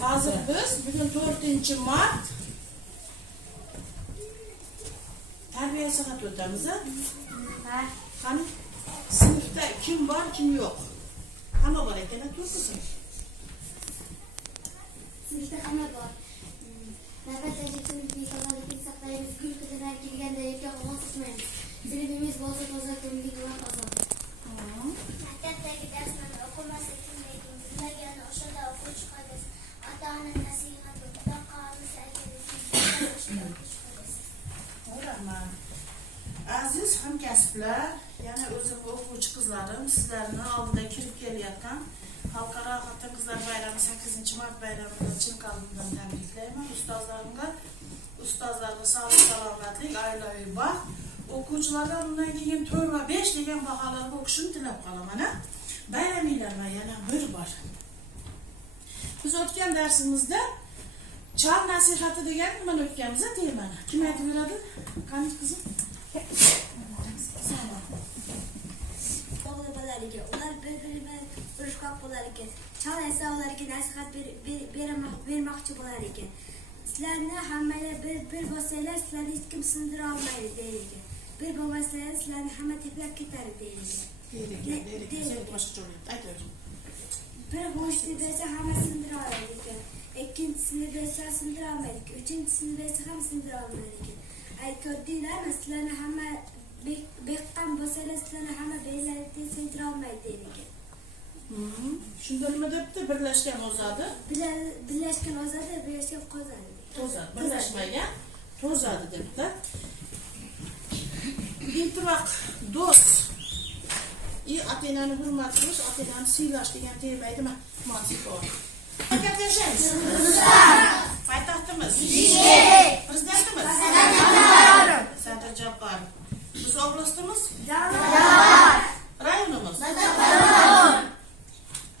Hazır biz bugün 4. Mart terbiye sanat ödemiz. Hani sınıfta kim var kim yok. Ama var ekene dur kızım. Sınıfta ama var. Nefes edeceksiniz bir kalanlık saklayınız. Gül kızına girgen derekte olan sıçmayınız. Sınıfımız bolsa toza temizlik olan azalır. Maktabdagi darslarni o'qimaslik bilmagan o'shada o'quvchi qolasiz. Ota-ona nasihati bilan qolsa Aziz hamkasblar, yana o'zim o'quvchi qizlarim, sizlarni oldida kirib kelayotgan Xalqaro Xotin qizlar bayrami 8-mart bayramini chin qalbimdan tabriklayman. Ustozlarga sog'lik, salomatlik, oilaviy baxt, o'quvchilardan undan keyin 4 va 5 degan baholarga o'qishini tilab qolaman. Bayraminglar yana bir bor. Biz o'tgan darsimizda chol nasihati degan nimani o'tganmiz temani. Kim aytib beradi? Qani qizim? O'g'il bolaligi, ular bir-biri bilan urushqoq bo'lar ekan. Chol esa ularga nasihat bermoqchi bo'lar ekan. Sizlarni hammalar bir bo'lsanglar, sizlarni hech kim sindira olmaydi deydi ekan. Bir bo'lmasanglar, sizlarni hamma teplab ketadi deydi ekan. Bir ho'shni bersa hamma sindira oladi ekan. Ikkinchisini bersa sindira olmaydi ekan. Uchinchisini bersa ham sindira olmaydi ekan. Ay ko'rdinglarmi, sizlarni hamma beqqan bo'lsanglar, sizlarni hamma beylarni sindira olmaydi deydi ekan. Shunda nima debdi? Birlashgan ozadi. Birlashgan ozadi, birlashgan qozadi. To'zadi. Birlashmagan to'zadi debdi. İntivoq do'st. Ota-onani hurmat qilish, ota-onani siylash degan temaydi ma'lum bor. Harakat yashaymiz. Poytaxtimiz. Prezidentimiz. Sadir Jabborov. Biz oblastimiz. Rayonimiz.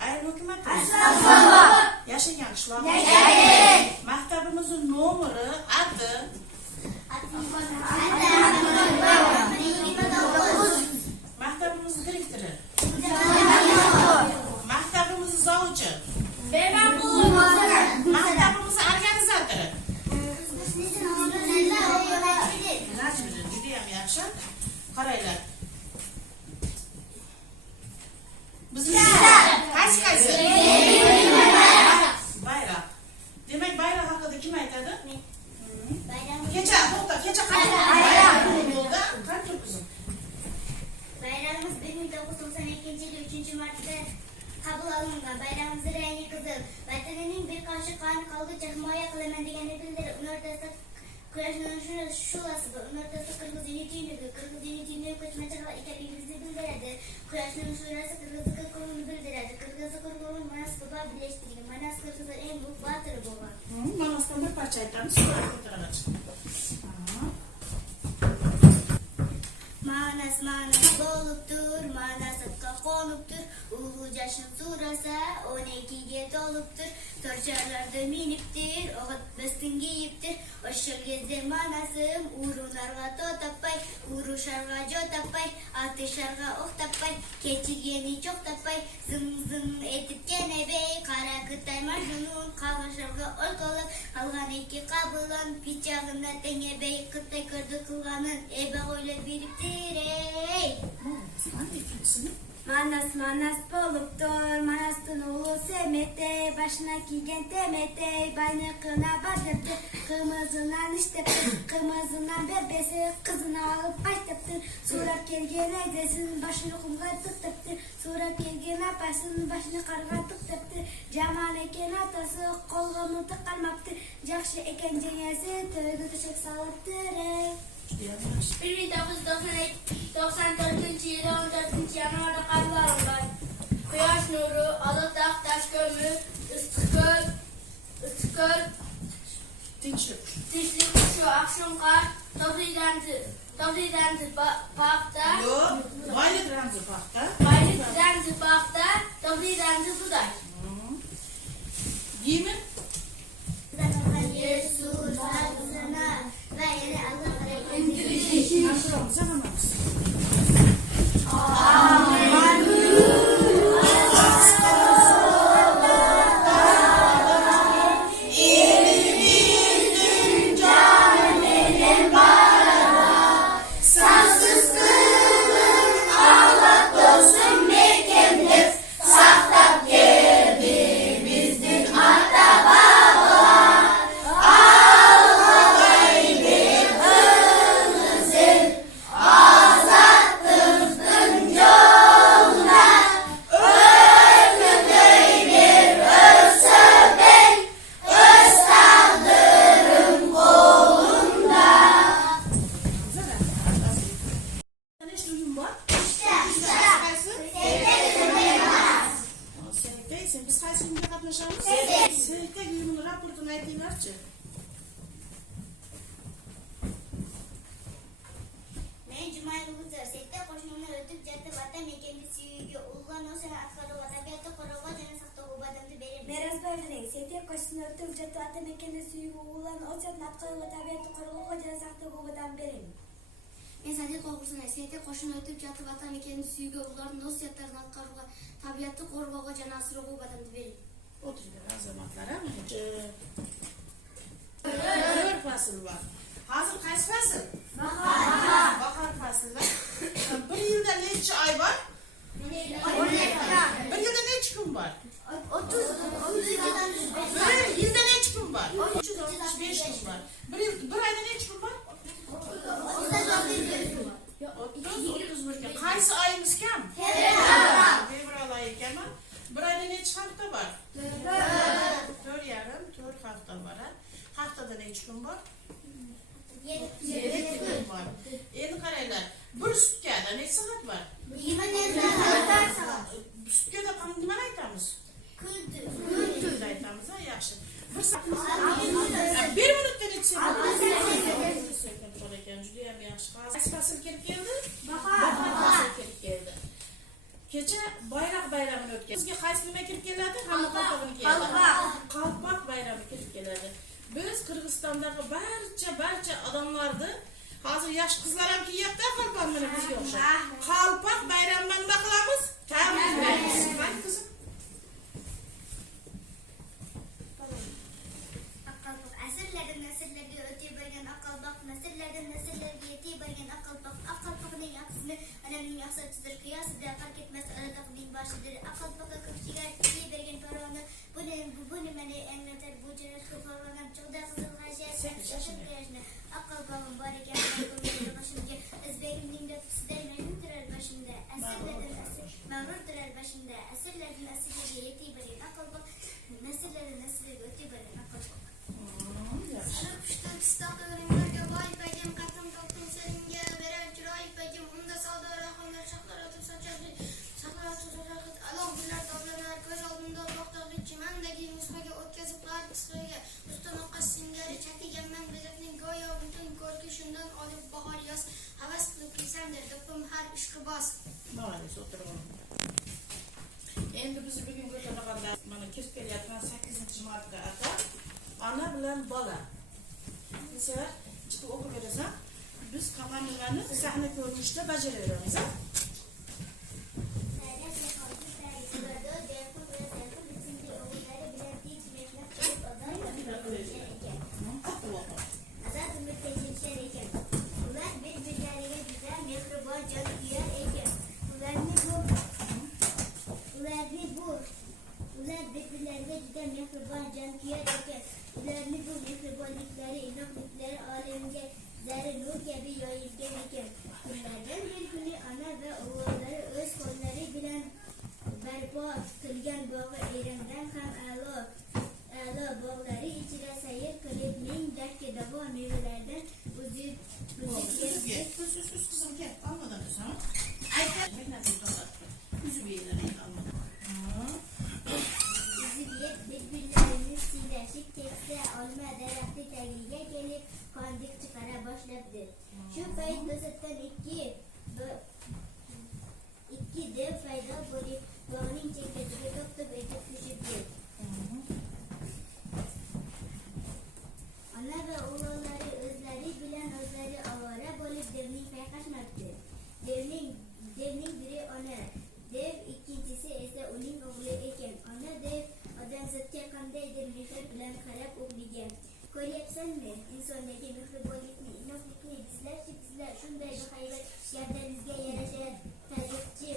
Ayol hukumatimiz. Yashagan qishlog'imiz. Maktabimizning nomeri, ati. Maktabimizning direktori. Maktabimizning zavchi. Maktabimizning organizatori. Judayam yaxshi. Qaranglar. Bizning qaysi? Bayroq. Demak, bayroq haqida kim aytadi? Kecha yo'lda qancha kuzim? Bayramimiz 1992 yil 3-martda qabul olingan. Bayramimiz rangi qizil. Vatanining bir qoshiq qoni qolguncha himoya qilaman deganini bildirib, uning o'rtasida kurashning shulasi bor. Uning o'rtasida Qirg'iz ko'chmachilar ekanligingizni bildiradi. Kurashning shulasi Qirg'izga qo'lini bildiradi. Qirg'izga qo'lni Moskva birlashtirgan. Manas qirg'izlar eng buyuk batiri bo'lgan. Manasdan bir parcha aytamiz. Manas bo'libdir, manasatga qo'nibdir, ulug' jashin surasa 12ga to'libdir, torcharlarda minibdir, o'g'it bistinga yibdir, o'shilgizda manasim, urunarga to topay, urusharga jo topay, atisharga o'q topay, kechigeni cho'q topay, zim etib kenebey, qara qitay majnun, qag'isharga o'lqolib, qolgan ikki qabulan, pichog'ini tengebey, qitay ko'rdi qilganin, eba o'ylab beribdi. Manas bo'libdir, manasdan ulu semetey, boshina kiygan temetey, bayniqina badirdi, qimizidan ishtibdi, qimizidan bebesi, qizini olib qaytibdi, so'rab kelgan aydasin, boshini qumga tiqtibdi, so'rab kelgan apasini boshini qarg'a tiqtibdi, jamol ekan otasi qo'lg'ini tiqalmabdi, yaxshi ekan jangasi, to'yga to'shak solibdi. 1994 yili 14 yanvarda qabul olingan. Quyosh nuri, odoq tash ko'mir, istiqko'l, tinchlik shu oqshom qor, tog'lidan paxta, Baylik ramzi paxta, tog'lidan buday. Yemin Yesus adına ve yine Allah'a Amin. gaplashamiz? Sertak uyimini raportini aytinglarchi. Men Jumayli Guzar, Sertak qo'shnimni o'tib jatti vatan ekangi suyugi ulg'on o'sha asqarov tabiatda qo'rg'on jana saqta obadamni bering. Merazbay qiling. Sertak qo'shnini o'tib jatti vatan ekangi suyugi ulg'on o'sha asqarov tabiatda qo'rg'on jana saqta obadamni bering. Men Sadiq Qo'g'irson, Sertak qo'shnini o'tib jatti vatan ekanini suyugi ularni o'z yatlarini atqaruga, tabiatni qo'rg'onga jana asroq obadamni bering. O'tiringlar azamatlar, ha? 4 fasl bor. Hozir qaysi fasl? Bahor fasli. Bir yilda necha oy bor? 1 yilda necha kun bor? 30. Yilda necha kun bor? 365 kun bor. Bir oyda necha kun bor? 31 kun. Qaysi oyimiz kam? Fevral oyi ekanmi? Bir oyda necha hafta bor? 4 hafta bor. Haftada necha kun bor? 7 kun bor. Endi qaranglar. Bir sutkada necha soat bor? 20 soat. Sutkada nimani aytamiz? Kun aytamiz, ha, yaxshi. Bir minutda necha soat? 60 sekund bor ekan, juda ham yaxshi. Qaysi fasl kelib keldi? Bahor fasli kelib keldi. Kecha bayroq bayramini o'tkazdik. Bizga qaysi nima kirib keladi? Hamma qalpoqni keladi. Qalpoq bayrami kirib keladi. Biz Qirg'izistondagi barcha odamlarni hozir yosh qizlar ham kiyapti qalpoq mana bizga o'xshab. Qalpoq bayramini nima qilamiz? Tabriklaymiz. Qani qizim? Asrlardan nasrlarga o'tib borgan aqalboq, nasrlardan nasrlarga yetib borgan aqalboq, aqalboqning aqsini anamning aqsatidir, qiyosida farq etmas alatoqning boshidir. Aqalboqqa ko'kshiga yetib bergan paroni, buni mana anglatar bu jiratga parvonam cho'g'da qizil g'ashya, aqalbog'im bor ekan, boshimga o'zbekimning do'ppisiday ma'lum turar boshimda, asrlardan asr ma'rur turar boshimda, asrlardan asrlarga yetib borgan aqalboq, nasrlardan nasrlarga o'tib borgan aqalboq. Молодец, o'tirib. Endi biz bugun ko'rganda mana kirib kelayotgan 8-martga atab ona bilan bola. Mesela chiqib o'qib berasan, biz qolganlarni sahna ko'rinishida bajaraveramiz. Ular birbirlariga juda mehribon jonkuyar ekan. Ularni bu mehribonliklari, inoqliklari olamga zari nur kabi yoyilgan ekan. Kunlardan bir kuni ona va o'g'illari o'z qo'llari bilan barpo qilgan bog'i erimdan ham a'lo bog'lari ichida sayr qilib ming dardga davo mevalardan uzib Kızım gel, almadan sen. Ayten, üzüm yeğenleri almadan. birbirlarini siylashib ketsa olma daraxti tagiga kelib qondiq chiqara boshlabdi. Shu payt to'satdan ikki dev paydo bo'lib bog'ning chekkasiga to'xtab etib tushib ketdi. Ona va o'g'illari o'zlari bilan o'zlari ovora bo'lib devning payqashmabdi. Devning biri ona, dev ikkinchisi esa uning o'g'li ekan. Ona dev odamzodga qandaydir mehr bilan qarab o'g'liga, ko'ryapsanmi insondagi mehribonlikni, inoqlikni, bizlar shunday bahaybat gavdamizga yarasha tariqchi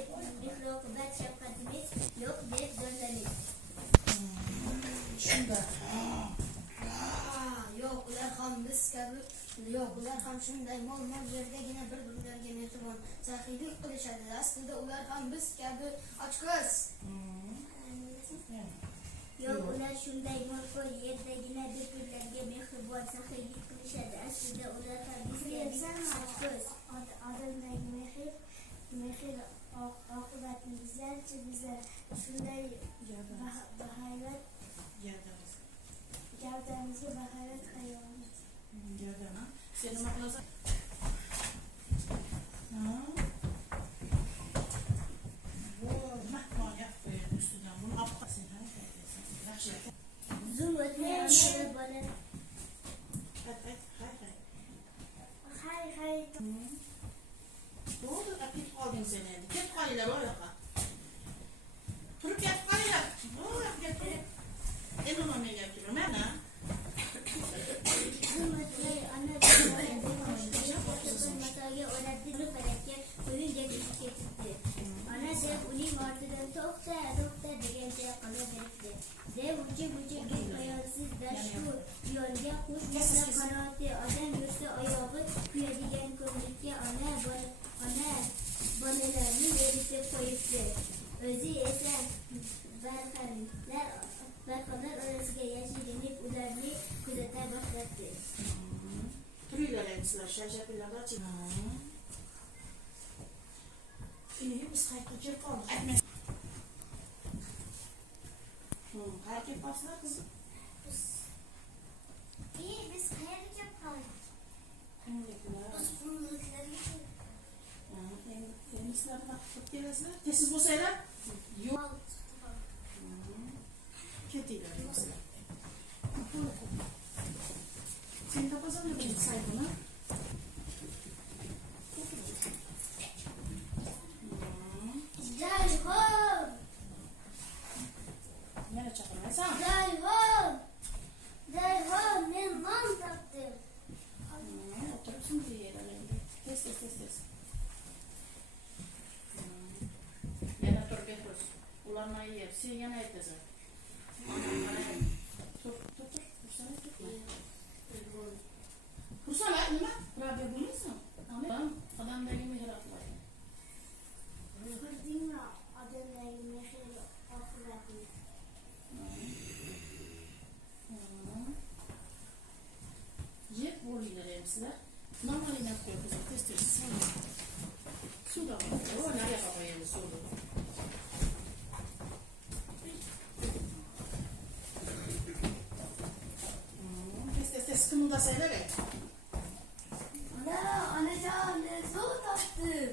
mehr-oqibat shafqatimiz yo'q deb zorlanib. Shunda. Yo'q, ular ham biz kabi, yo'q, ular ham shunday mol-mol yerdagina bir-birlariga mehribon, saxiylik qilishadi. Aslida ular ham biz kabi ochko'z. Yo'q, ular shunday mol-mol yerdagina bir-birlariga mehribon, saxiylik qilishadi. Aslida ular ham biz kabi ochko'z. Odamdagi mehr oqibatni bizlar shunday bahaybat Sen nima qilasan? Mahmon yopib qo'yadi ustidan. Buni olib qolsin, ha? Yaxshi. Zum o'tmay ona bola hay Bo'ldi, ketib qolding sen endi. Ketib qolinglar o yoqqa. Turib ketib qolinglar. Endi nima gap keladi? Mana. zum o'tmay ona matoga o'radi falakka qo'yinga ketibdi. Ona deb uning ortidan to'xta degancha qolaveribdi. Dev uchi gul ayolsiz dashtu yo'lga qush bo'lsa qanoti odam yursa oyog'i kuyadigan ko'mlikka ona bolalarni eritib qo'yibdi. O'zi esa barxanlar orasiga yashirinib ularni kuzata boshladi. Turinglar endi sizlar shashapillarga chiq. Biz qayerga kelib qoldik? Aytmang. Qayerga kelib qolsizlar qizim? Biz qayerga kelib qoldik? Qumliklar. Biz qumliklarga Endi sizlar nima qilib kelasizlar? Tezsiz bo'lsanglar? Yo'q. Ketinglar sizlar. Sen topasan mı bir sayfını? Jayhon! Yana chaqirmaysan? Jayhon, men non topdim. Oturursun bir yere endi. Tez. Yana tur Behruz. Ularni yeb, sen yana aytasan. Tur. Kursana nima? Rabbi bo'lmaysan? Odamdagi mehr oqiladi. Ko'rdingmi odamdagi mehr oqibatini? Yeb bo'linglar endi sizlar. Normalina qo'yib tez. Suvga qo'y. O, nariyoqqa qo'y endi suvni. Tez qimildasanglar. Onajon, men suv topdim.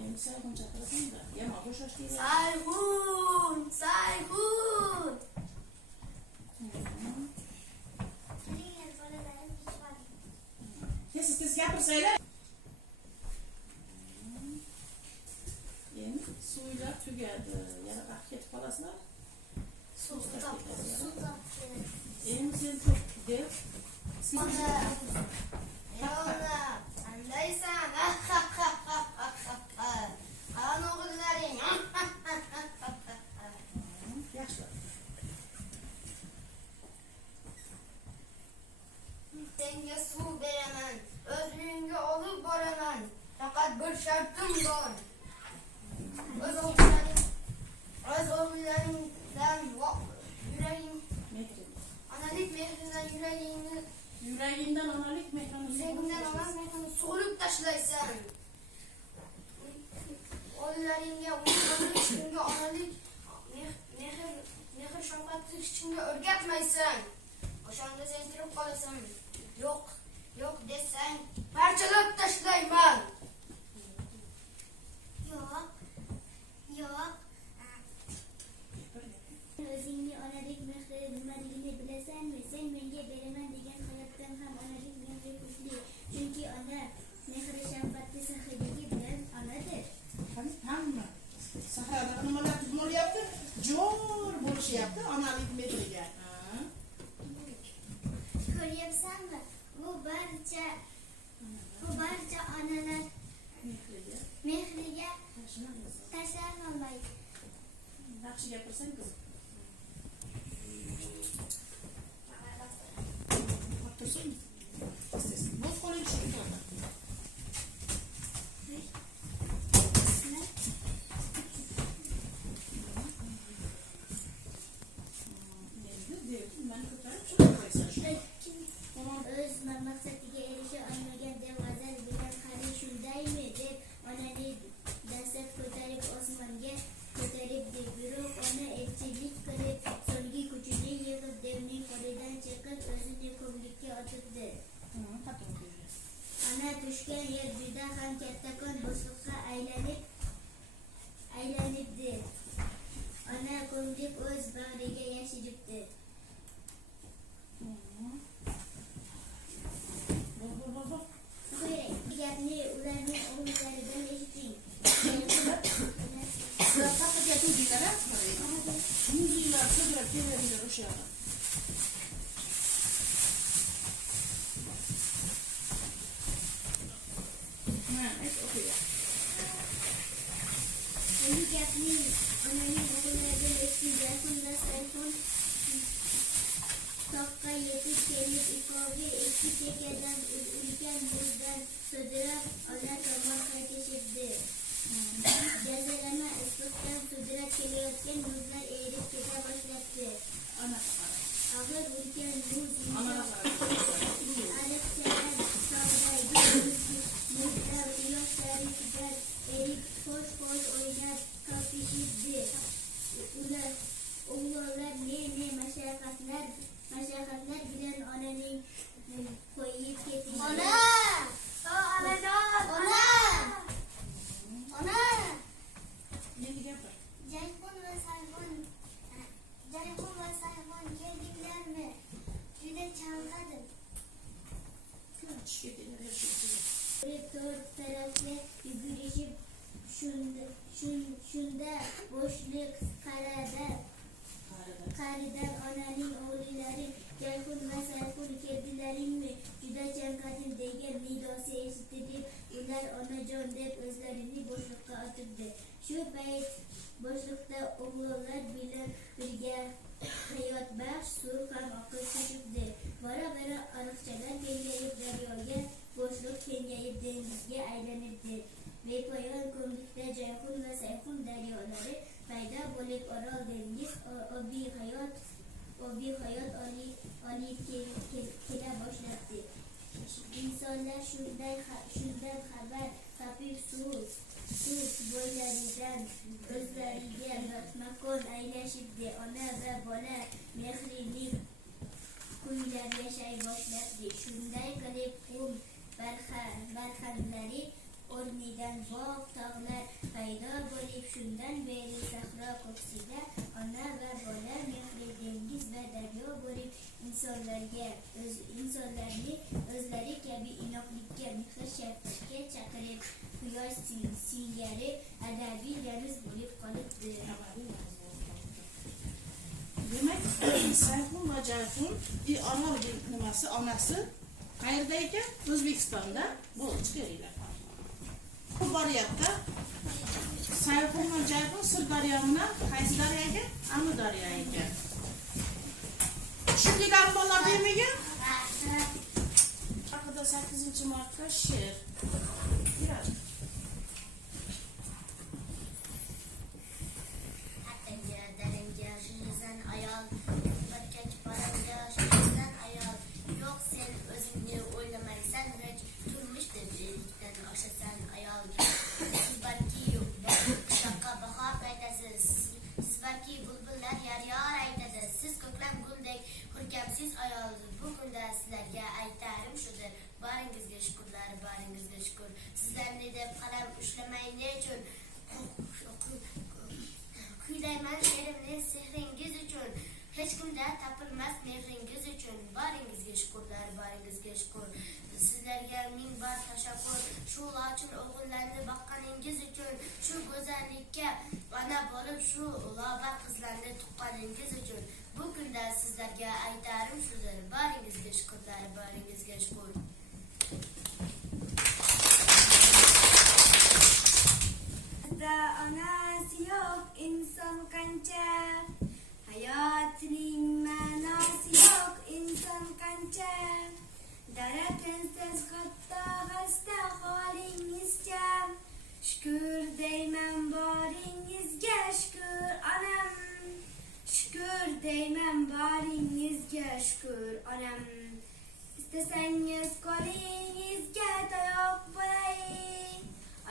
Endi Sayxun chaqirasan-da. Yana bo'shash deydi. Sayxun. Kelinglar bolalarim kechib qoldik. Tez gapirsanglar. Endi suvlar tugadi. Yana qayerga ketib qolasizlar? Suv topdim. Endi sen to'p deb. Yo'la, qandaysan? Qani o'g'illaring? Yaxshi. Senga suv beraman, o'z uyingga olib boraman. Faqat bir shartim bor. O'z o'g'illaringdan yuraging, onalik mehridan Yuragingdan onalik mehrini yuragingdan onalik mehrini sug'urib tashlaysan. O'g'illaringga hech kimga onalik mehr shafqatni hech kimga o'rgatmaysan. O'shanda sen kirib qolasan. Yo'q desang, parchalab tashlayman. Yo'q. O'zingni onalik mehri nimaligini bilasanmi? Sen menga beraman degan hayotdan ham onalik mehri kuchli. Chunki ona mehri shafqatli saxiyligi bilan onadir. Hamma sahrada nimalar bo'lyapti? Jo'r bo'lishyapti onalik mehriga. Ko'ryapsanmi? Bu barcha onalar mehriga tashlanolmaydi. Yaxshi gapirsang qizim. O'tirsin. Bo'z qo'ling tushib O'z maqsadiga erisha olmagan devozar bilan qari shundaymi deb onani dastlab ko'tarib osmonga ko'taribdi. Biroq ona elchiga Ana tushgan yer juda ham kattakon bo'shliqqa aylanibdi. Ona ko'mdik o'z bag'riga yashiribdi. Bu gapni ularning o'g'illaridan eshiting. Faqatga to'ydilar, muzeylar, so'zlar keladilar o'sha yoqqa. Bu gapni onaning o'g'illaridan eshiting. Yaqinda Sayfun toqqa yetib kelib, ikkovi ikki chekkadan ulkan muzdan sudrab, ona tomon qaytishibdi. Jazirama issiqdan sudrab kelayotgan muzlar erib keta boshlabdi. Og'ir ulkan muz ariqchalar sog'daydi. Muzlar quyosh tarifidan erib xo'sh o'ynab topishibdi. O'g'illar ne mashaqqatlar bilan onaning qo'yib ketishdi. Jayhun va Sayhun keldinglarmi? Juda chanqadim. To'rt tarafga yugurishib, shunda bo'shliq qaridan onaning o'g'illari Jayhun va Sayhun keldilaringmi? Juda chanqadim degan nidosi eshitilib, ular onajon deb o'zlarini bo'shliqqa otibdi. Shu payt bo'shliqda o'g'illar bilan birga hayotbaxsh suv ham oqib tushibdi. Bora ariqchalar kengayib daryoga, bo'shliq kengayib dengizga aylanibdi. Bepoyon ko'mlikda Jayhun va Sayhun daryolari paydo bo'lib, Orol dengiz obi hayot olib kela boshlabdi. Insonlar shundan xabar topib suv bo'ylaridan o'zlariga makon aylashibdi. Ona va bola mehrini kuylab yashay boshlabdi. Shunday qilib qum barxanlari o'rnidan bog' tog'lar paydo bo'lib, shundan beri sahro ko'ksida ona va bola mehri dengiz va daryo bo'lib, insonlarni o'zlari kabi inoqlikka, mehr-shafqatga chaqirib, quyosh singari adabiy ramz bo'lib qolibdi. Demak, Sayhun va Jayhun Orol nimasi onasi qayerda ekan? O'zbekistonda. Bo'lib chiqaringlar. Bu boryapti. Sayhun va Jayhun Sirdaryo bilan qaysi daryo ekan? Amudaryo ekan. Tushundilar bolalar demagan? Haqida 8-martda she'r. Kiradi. Siz ayol, bu kunda sizlarga aytarim shudir. Baringizga shukrlar, baringizga shukur. Sizlarni deb qalam ushlamay nechun kuylayman she'rimni sehringiz uchun. Hech kimda topilmas mehringiz uchun. Baringizga shukrlar, baringizga shukur. Sizlarga ming bor tashakkur. Shu lochin o'g'illarni baqqaningiz uchun, shu go'zallikka ona bo'lib, shu lobar qizlarni tuqqaningiz uchun. Bu kunda sizlarga aytarim shudir. Baringizga shukrlar, baringizga shukur. Onasi yo'q inson qancha, hayotining ma'nosi yo'q inson qancha. Daratinsiz hatto xasta holingizcha, shukr deyman boringizga shukur onam. Şükür deyman boringizga shukur onam. İstesangiz qo'lingizga tayoq bo'lay,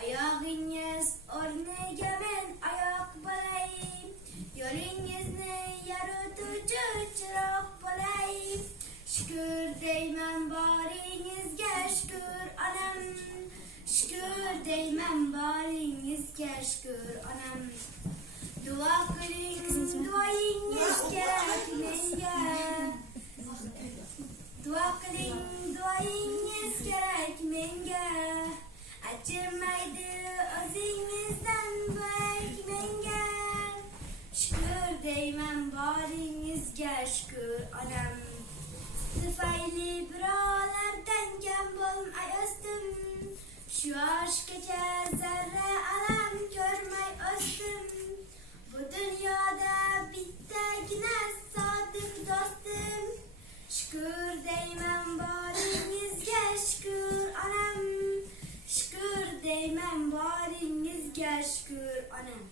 oyog'ingiz o'rniga men oyoq bo'lay, yo'lingizni yorituvchi chiroq bo'lay. Shukr deyman boringizga shukur onam. Şükür değmem baringizge şükür anam. Dua kıling duayingizge menga. Dua kıling duayingizge menga. Acımaydı özünüzden bu ekmenga. Şükür değmem baringizge şükür anam. Tıfaylı buralardan gambol ay östüm. Şu aşkıca zerre alam görmey östüm. Bu dünyada bittegine sadık dostum. Şükür değmem baringizge şükür anam. Şükür değmem baringizge şükür anam.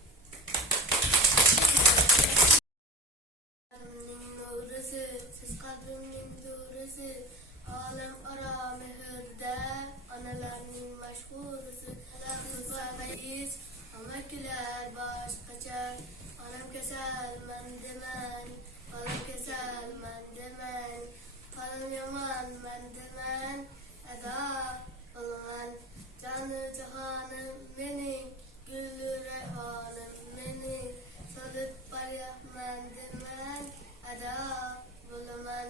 Siz kadrimin doğrusu, alem ara mehirde, analarının meşhurusu. Kız vermeyiz, ama güler başkaça. Anam kesel mendimen, anam kesel mendimen. Kanım yaman mendimen, eda olman. Canı cihanım benim, güllü reyhanım benim. Sadık balyah mendimen, eda bulaman.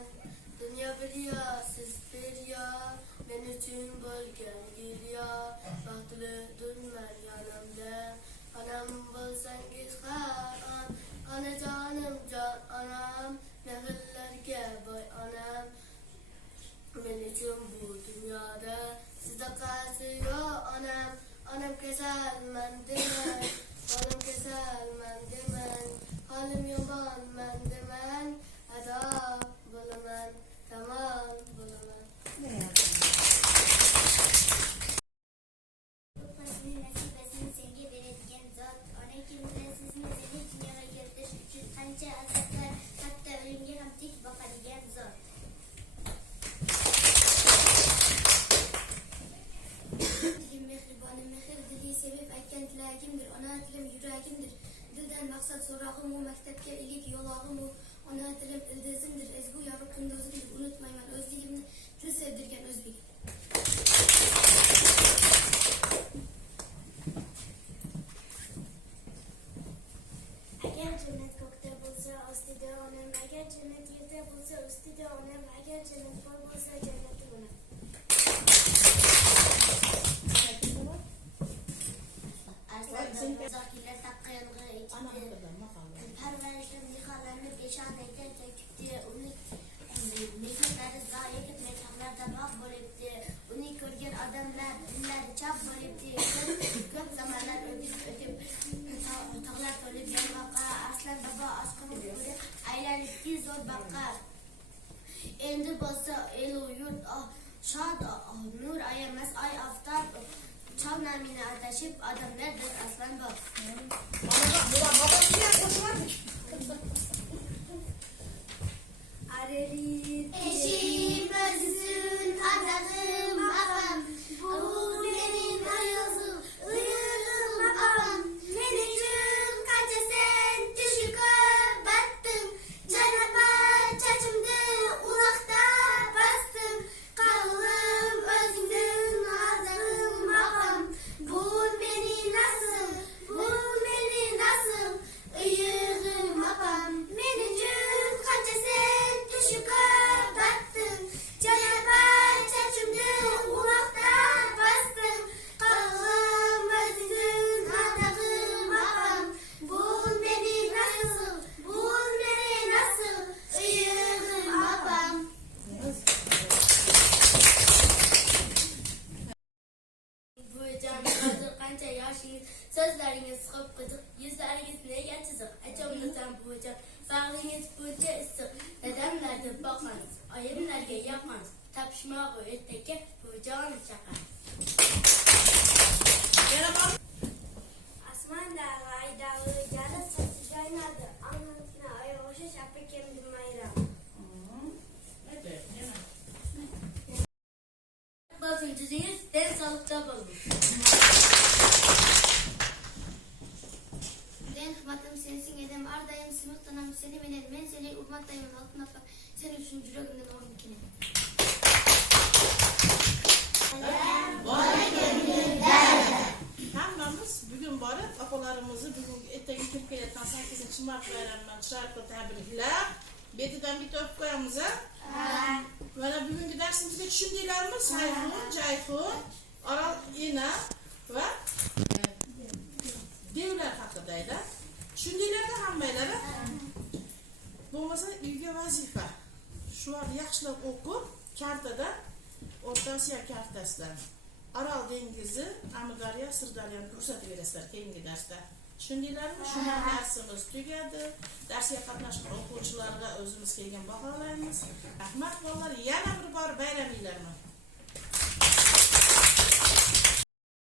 Dünya bir ya, siz bir ya. Ben için bölgen gül ya. Bahtlı dönmer yanımda. Anam bulsangiz haan. Ana canım can anam. Nehirlerge boy anam. Ben için bu dünyada. Sizde kalsıyor anam. Anam keser mendimen. Anam keser mendimen. Halim yaman mendimen. Eda bulaman. Tamam bulaman. Kupasını nasibesini sevgi verirken zat. Ona kimden sizin seni dünyaya getir. Üçün kanca azaplar. Hatta ölümge hem tek bakar diyen zat. Dilim mehribanım mehir dili sevip etken tilakimdir. Ana dilim yüreğimdir. Dilden maksat sorağım o mektepke ilik yolağım o. Ana dilim ildizimdir. Ezgu yarık gündüzümdür. Unutmayman özlüğümü til sevdirgen özlük. Eğer cennet gökte bulsa üstüde onam. Eğer cennet yerde bulsa üstüde onam. Eğer cennet bol bulsa cenneti onam. Arslanlar zakiler takkıyılgı içinde. Perverişim yıkalarını beşan eken tekipti. Onu mekanları zayi etmek haklarda bak bolipti. Onu görgen adamlar dinleri çap bolipti. Köp zamanlar ötüp tağlar tolip yan baka. Arslan baba aşkını görüp aylanıpti zor baka. Endi basa el uyut şad nur ayamaz ay aftar. Çal namine ateşip adamlardır aslan bak. Eşim özsün adağım ağam. Bu benim ayazım ıyığım ağam. Menecim kaça sen düşüke battım. Canaba çaçımdı ulakta bastım. Kalım özümdün adağım ağam. Bul beni nasıl, bul beni nasıl. Iyığım ağam. Menecim kaça sen düşüke battım. Canaba çaçımdı ulakta bastım. Kalım özümdün adağım ağam. Bul beni nasıl, bul beni nasıl. Iyığım ağam. Bu can hazır kanca yaşınız. Sözleriniz sıkıp kızık. Yüzleriniz neye çizik. Açımınızdan bu can. Bağlınız bunca ısık. Dedemlerdir bakmanız. Ayımlarga yapmanız. Tapışma bu öteki bu can çakar. Asman dağı ay dağı. Yarı saçı kaynadı. Anlatına ay hoşa şapıkem dümayra. Basın düzünüz den sağlıkta bulun. Ben hırmatım sensin edem ardayım sımıktanam seni benim men seni urmattayım halkın affa sen üçün yüreğimden oğlum kine. Bana gönlümden opalarimizni bugungi ertaga kirib kelayotgan 8-mart bayramidan chiroyli tabriklab, betidan bitta o'pib qo'yamiz. Mana bugungi darsimizga tushundinglarmi? Sayxun, Jayxun, Orol ena va devlar haqida edi. Tushundinglarmi hammanglar? Bo'lmasa uyga vazifa. Shularni yaxshilab o'qib, kartada O'rta Osiyo kartasidan Orol dengizi, Amudaryo, Sirdaryoni ko'rsatib berasizlar keyingi darsda. Tushundinglarmi? Shunday darsimiz tugadi. Darsga qatnashgan o'quvchilarga o'zimiz kelgan baholaymiz. Rahmat bolalar, yana bir bor bayraminglarmi?